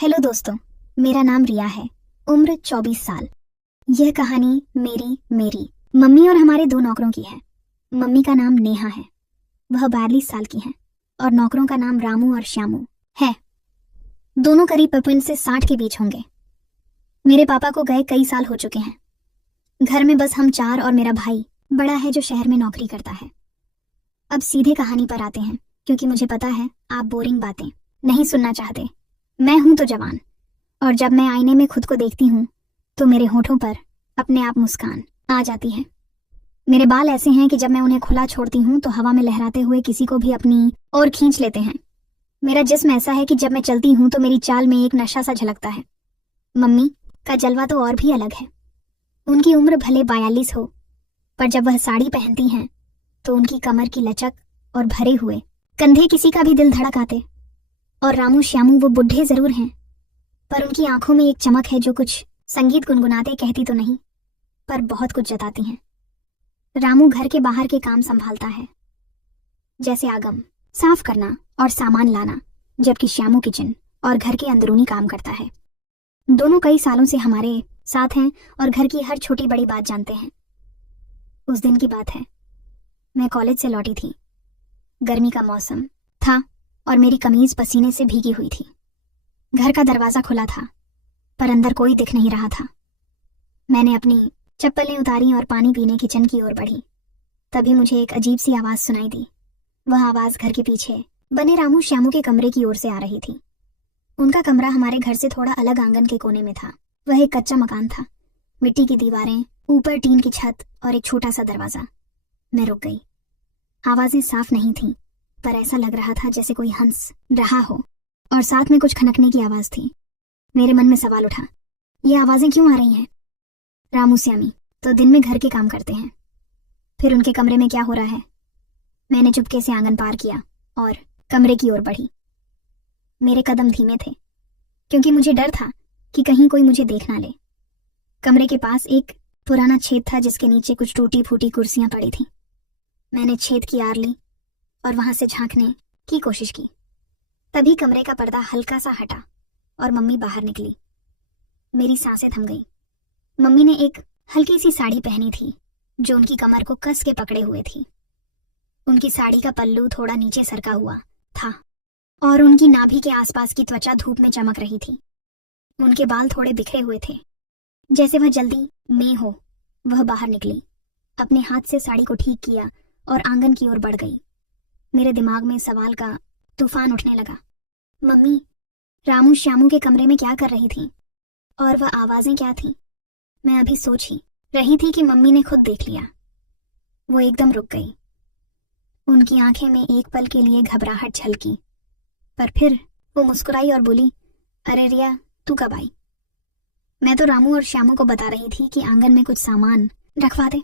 Hello दोस्तों, मेरा नाम रिया है। उम्र 24 साल। यह कहानी मेरी मम्मी और हमारे दो नौकरों की है। मम्मी का नाम नेहा है, वह 42 साल की हैं, और नौकरों का नाम रामू और श्यामू है। दोनों करीब 55 से 60 के बीच होंगे। मेरे पापा को गए कई साल हो चुके हैं। घर में बस हम चार और मेरा भाई बड़ा है जो शहर में नौकरी करता है। अब सीधे कहानी पर आते हैं, क्योंकि मुझे पता है आप बोरिंग बातें नहीं सुनना चाहते। मैं हूं तो जवान, और जब मैं आईने में खुद को देखती हूँ तो मेरे होठों पर अपने आप मुस्कान आ जाती है। मेरे बाल ऐसे हैं कि जब मैं उन्हें खुला छोड़ती हूँ तो हवा में लहराते हुए किसी को भी अपनी ओर खींच लेते हैं। मेरा जिस्म ऐसा है कि जब मैं चलती हूँ तो मेरी चाल में एक नशा सा झलकता है। मम्मी का जलवा तो और भी अलग है। उनकी उम्र भले 42 हो, पर जब वह साड़ी पहनती हैं तो उनकी कमर की लचक और भरे हुए कंधे किसी का भी दिल धड़क आते। और रामू श्यामू वो बुढ़े जरूर हैं, पर उनकी आंखों में एक चमक है जो कुछ संगीत गुनगुनाते कहती तो नहीं, पर बहुत कुछ जताती हैं। रामू घर के बाहर के काम संभालता है, जैसे आगम साफ करना और सामान लाना, जबकि श्यामू किचन और घर के अंदरूनी काम करता है। दोनों कई सालों से हमारे साथ हैं और घर की हर छोटी बड़ी बात जानते हैं। उस दिन की बात है, मैं कॉलेज से लौटी थी। गर्मी का मौसम था और मेरी कमीज पसीने से भीगी हुई थी। घर का दरवाजा खुला था, पर अंदर कोई दिख नहीं रहा था। मैंने अपनी चप्पलें उतारी और पानी पीने किचन की ओर बढ़ी। तभी मुझे एक अजीब सी आवाज सुनाई दी। वह आवाज घर के पीछे बने रामू श्यामू के कमरे की ओर से आ रही थी। उनका कमरा हमारे घर से थोड़ा अलग आंगन के कोने में था। वह एक कच्चा मकान था, मिट्टी की दीवारें, ऊपर टीन की छत और एक छोटा सा दरवाजा। मैं रुक गई। आवाजें साफ नहीं थीं, पर ऐसा लग रहा था जैसे कोई हंस रहा हो, और साथ में कुछ खनकने की आवाज थी। मेरे मन में सवाल उठा, ये आवाजें क्यों आ रही हैं? रामू श्यामी तो दिन में घर के काम करते हैं, फिर उनके कमरे में क्या हो रहा है? मैंने चुपके से आंगन पार किया और कमरे की ओर बढ़ी। मेरे कदम धीमे थे, क्योंकि मुझे डर था कि कहीं कोई मुझे देख ना ले। कमरे के पास एक पुराना छेद था जिसके नीचे कुछ टूटी फूटी कुर्सियां पड़ी थीं। मैंने छेद की आड़ ली और वहां से झांकने की कोशिश की। तभी कमरे का पर्दा हल्का सा हटा और मम्मी बाहर निकली। मेरी सांसें थम गई। मम्मी ने एक हल्की सी साड़ी पहनी थी जो उनकी कमर को कस के पकड़े हुए थी। उनकी साड़ी का पल्लू थोड़ा नीचे सरका हुआ था और उनकी नाभि के आसपास की त्वचा धूप में चमक रही थी। उनके बाल थोड़े बिखरे हुए थे, जैसे वह जल्दी में हो। वह बाहर निकली, अपने हाथ से साड़ी को ठीक किया और आंगन की ओर बढ़ गई। मेरे दिमाग में सवाल का तूफान उठने लगा। मम्मी रामू श्यामू के कमरे में क्या कर रही थी, और वह आवाजें क्या थीं? मैं अभी सोच ही रही थी कि मम्मी ने खुद देख लिया। वो एकदम रुक गई। उनकी आंखें में एक पल के लिए घबराहट झलकी, पर फिर वो मुस्कुराई और बोली, अरे रिया, तू कब आई? मैं तो रामू और श्यामू को बता रही थी कि आंगन में कुछ सामान रखवा दे।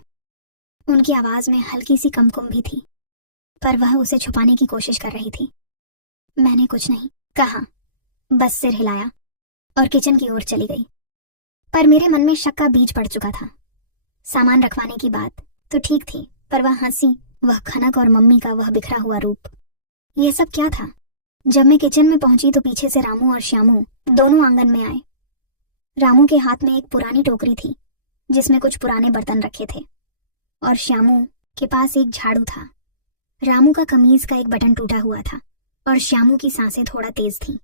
उनकी आवाज में हल्की सी कंपकम भी थी, पर वह उसे छुपाने की कोशिश कर रही थी। मैंने कुछ नहीं कहा, बस सिर हिलाया और किचन की ओर चली गई। पर मेरे मन में शक का बीज पड़ चुका था। सामान रखवाने की बात तो ठीक थी, पर वह हंसी, वह खनक और मम्मी का वह बिखरा हुआ रूप, यह सब क्या था? जब मैं किचन में पहुंची तो पीछे से रामू और श्यामू दोनों आंगन में आए। रामू के हाथ में एक पुरानी टोकरी थी जिसमें कुछ पुराने बर्तन रखे थे, और श्यामू के पास एक झाड़ू था। रामू का कमीज का एक बटन टूटा हुआ था और श्यामू की सांसें थोड़ा तेज थीं।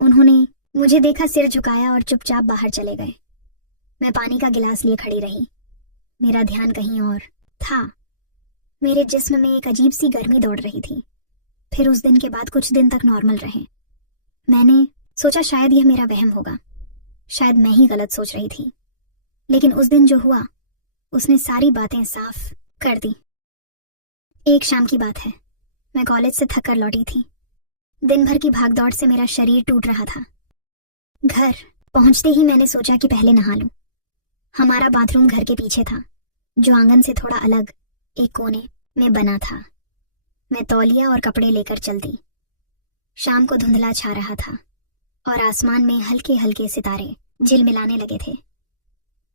उन्होंने मुझे देखा, सिर झुकाया और चुपचाप बाहर चले गए। मैं पानी का गिलास लिए खड़ी रही। मेरा ध्यान कहीं और था। मेरे जिस्म में एक अजीब सी गर्मी दौड़ रही थी। फिर उस दिन के बाद कुछ दिन तक नॉर्मल रहे। मैंने सोचा शायद यह मेरा वहम होगा, शायद मैं ही गलत सोच रही थी। लेकिन उस दिन जो हुआ उसने सारी बातें साफ कर दी। एक शाम की बात है, मैं कॉलेज से थक कर लौटी थी। दिन भर की भागदौड़ से मेरा शरीर टूट रहा था। घर पहुंचते ही मैंने सोचा कि पहले नहा लूं। हमारा बाथरूम घर के पीछे था, जो आंगन से थोड़ा अलग एक कोने में बना था। मैं तौलिया और कपड़े लेकर चल दी। शाम को धुंधला छा रहा था और आसमान में हल्के हल्के सितारे झिलमिलाने लगे थे।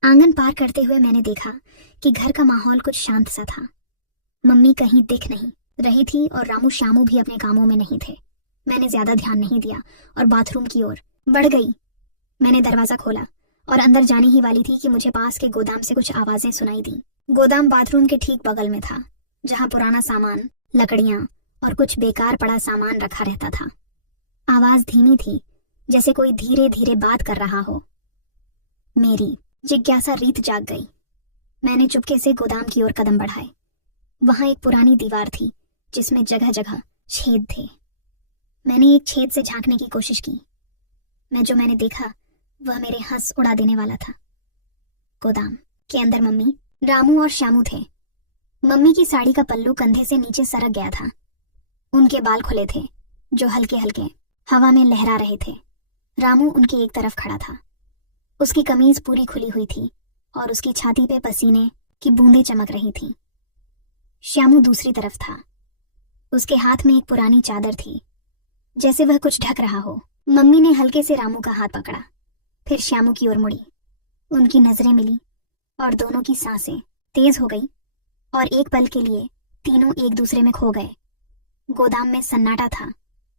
आंगन पार करते हुए मैंने देखा कि घर का माहौल कुछ शांत सा था। मम्मी कहीं दिख नहीं रही थी और रामू श्यामू भी अपने कामों में नहीं थे। मैंने ज्यादा ध्यान नहीं दिया और बाथरूम की ओर बढ़ गई। मैंने दरवाजा खोला और अंदर जाने ही वाली थी कि मुझे पास के गोदाम से कुछ आवाजें सुनाई दी। गोदाम बाथरूम के ठीक बगल में था, जहां पुराना सामान, लकड़ियां और कुछ बेकार पड़ा सामान रखा रहता था। आवाज धीमी थी, जैसे कोई धीरे धीरे बात कर रहा हो। मेरी जिज्ञासा रीत जाग गई। मैंने चुपके से गोदाम की ओर कदम बढ़ाए। वहां एक पुरानी दीवार थी जिसमें जगह जगह छेद थे। मैंने एक छेद से झांकने की कोशिश की। जो मैंने देखा वह मेरे हंस उड़ा देने वाला था। गोदाम के अंदर मम्मी, रामू और श्यामू थे। मम्मी की साड़ी का पल्लू कंधे से नीचे सरक गया था। उनके बाल खुले थे, जो हल्के हल्के हवा में लहरा रहे थे। रामू उनकी एक तरफ खड़ा था। उसकी कमीज पूरी खुली हुई थी और उसकी छाती पे पसीने की बूंदें चमक रही थीं। श्यामू दूसरी तरफ था। उसके हाथ में एक पुरानी चादर थी, जैसे वह कुछ ढक रहा हो। मम्मी ने हल्के से रामू का हाथ पकड़ा, फिर श्यामू की ओर मुड़ी। उनकी नजरें मिली और दोनों की सांसें तेज हो गई और एक पल के लिए तीनों एक दूसरे में खो गए। गोदाम में सन्नाटा था,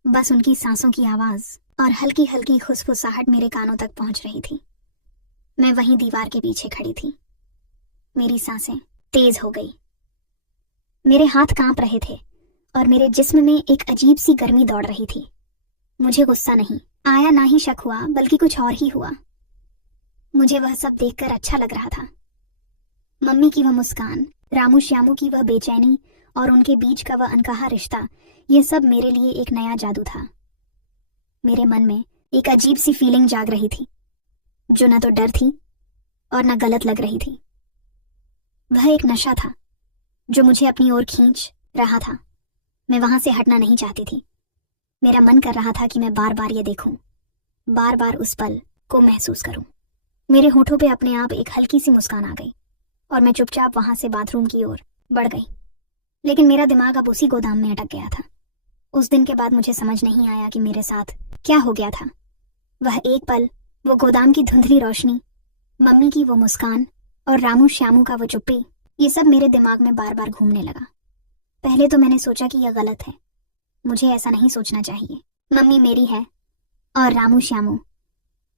बस उनकी सांसों की आवाज और हल्की हल्की खुसफुसाहट मेरे कानों तक पहुंच रही थी। मैं वहीं दीवार के पीछे खड़ी थी। मेरी सांसें तेज हो गई। मेरे हाथ कांप रहे थे और मेरे जिस्म में एक अजीब सी गर्मी दौड़ रही थी। मुझे गुस्सा नहीं आया, ना ही शक हुआ, बल्कि कुछ और ही हुआ। मुझे वह सब देखकर अच्छा लग रहा था। मम्मी की वह मुस्कान, रामू श्यामू की वह बेचैनी और उनके बीच का वह अनकहा रिश्ता, ये सब मेरे लिए एक नया जादू था। मेरे मन में एक अजीब सी फीलिंग जाग रही थी, जो न तो डर थी और न गलत लग रही थी। वह एक नशा था जो मुझे अपनी ओर खींच रहा था। मैं वहां से हटना नहीं चाहती थी। मेरा मन कर रहा था कि मैं बार बार ये देखूं, बार बार उस पल को महसूस करूं। मेरे होठों पे अपने आप एक हल्की सी मुस्कान आ गई और मैं चुपचाप वहां से बाथरूम की ओर बढ़ गई। लेकिन मेरा दिमाग अब उसी गोदाम में अटक गया था। उस दिन के बाद मुझे समझ नहीं आया कि मेरे साथ क्या हो गया था। वह एक पल, वो गोदाम की धुंधली रोशनी, मम्मी की वो मुस्कान और रामू श्यामू का वो चुप्पी, ये सब मेरे दिमाग में बार बार घूमने लगा। पहले तो मैंने सोचा कि यह गलत है, मुझे ऐसा नहीं सोचना चाहिए। मम्मी मेरी है और रामू श्यामू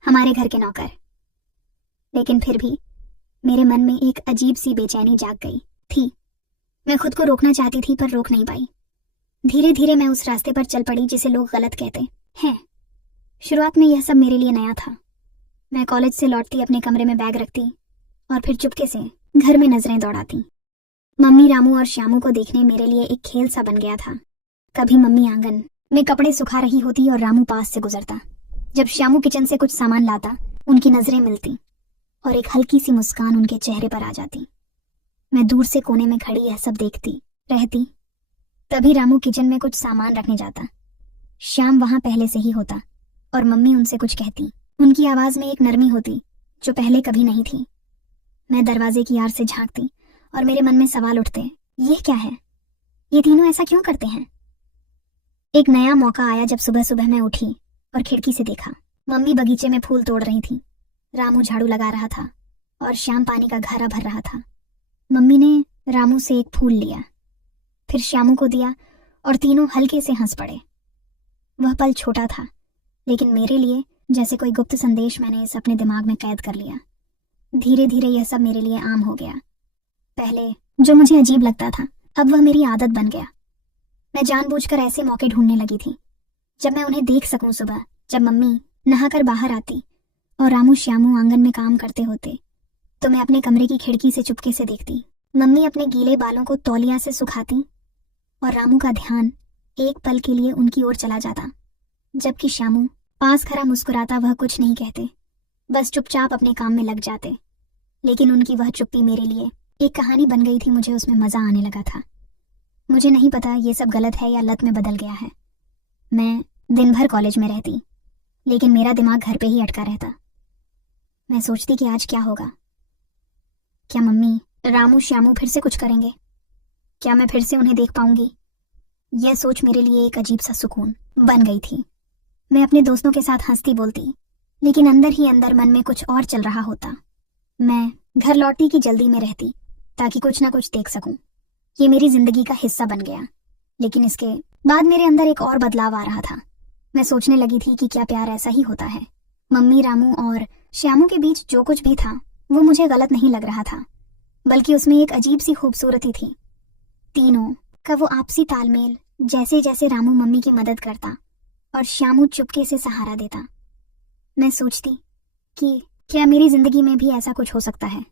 हमारे घर के नौकर। लेकिन फिर भी मेरे मन में एक अजीब सी बेचैनी जाग गई थी। मैं खुद को रोकना चाहती थी पर रोक नहीं पाई। धीरे धीरे मैं उस रास्ते पर चल पड़ी जिसे लोग गलत कहते हैं। शुरुआत में यह सब मेरे लिए नया था। मैं कॉलेज से लौटती अपने कमरे में बैग रखती और फिर चुपके से घर में नजरें दौड़ाती। मम्मी, रामू और श्यामू को देखने मेरे लिए एक खेल सा बन गया था। कभी मम्मी आंगन में कपड़े सुखा रही होती और रामू पास से गुजरता। जब श्यामू किचन से कुछ सामान लाता, उनकी नजरें मिलती और एक हल्की सी मुस्कान उनके चेहरे पर आ जाती। मैं दूर से कोने में खड़ी यह सब देखती रहती। तभी रामू किचन में कुछ सामान रखने जाता। श्याम वहां पहले से ही होता और मम्मी उनसे कुछ कहती। उनकी आवाज में एक नरमी होती जो पहले कभी नहीं थी। मैं दरवाजे की आड़ से झांकती और मेरे मन में सवाल उठते, ये क्या है? ये तीनों ऐसा क्यों करते हैं? एक नया मौका आया जब सुबह सुबह मैं उठी और खिड़की से देखा। मम्मी बगीचे में फूल तोड़ रही थी, रामू झाड़ू लगा रहा था और श्याम पानी का घड़ा भर रहा था। मम्मी ने रामू से एक फूल लिया, फिर श्यामू को दिया और तीनों हल्के से हंस पड़े। वह पल छोटा था, लेकिन मेरे लिए जैसे कोई गुप्त संदेश मैंने इस अपने दिमाग में कैद कर लिया। धीरे धीरे यह सब मेरे लिए आम हो गया। पहले जो मुझे अजीब लगता था, अब वह मेरी आदत बन गया। मैं जानबूझकर ऐसे मौके ढूंढने लगी थी जब मैं उन्हें देख सकूं। सुबह जब मम्मी नहाकर बाहर आती और रामू श्यामू आंगन में काम करते होते, तो मैं अपने कमरे की खिड़की से चुपके से देखती। मम्मी अपने गीले बालों को तौलिया से सुखाती और रामू का ध्यान एक पल के लिए उनकी ओर चला जाता, जबकि श्यामू पास खड़ा मुस्कुराता। वह कुछ नहीं कहते, बस चुपचाप अपने काम में लग जाते। लेकिन उनकी वह चुप्पी मेरे लिए एक कहानी बन गई थी। मुझे उसमें मजा आने लगा था। मुझे नहीं पता ये सब गलत है या लत में बदल गया है। मैं दिन भर कॉलेज में रहती, लेकिन मेरा दिमाग घर पे ही अटका रहता। मैं सोचती कि आज क्या होगा। क्या मम्मी, रामू श्यामू फिर से कुछ करेंगे? क्या मैं फिर से उन्हें देख पाऊंगी? यह सोच मेरे लिए एक अजीब सा सुकून बन गई थी। मैं अपने दोस्तों के साथ हंसती बोलती, लेकिन अंदर ही अंदर मन में कुछ और चल रहा होता। मैं घर लौटने की जल्दी में रहती ताकि कुछ ना कुछ देख सकूं। ये मेरी जिंदगी का हिस्सा बन गया। लेकिन इसके बाद मेरे अंदर एक और बदलाव आ रहा था। मैं सोचने लगी थी कि क्या प्यार ऐसा ही होता है। मम्मी, रामू और श्यामू के बीच जो कुछ भी था वो मुझे गलत नहीं लग रहा था, बल्कि उसमें एक अजीब सी खूबसूरती थी। तीनों का वो आपसी तालमेल, जैसे जैसे रामू मम्मी की मदद करता और श्यामू चुपके से सहारा देता। मैं सोचती कि क्या मेरी जिंदगी में भी ऐसा कुछ हो सकता है।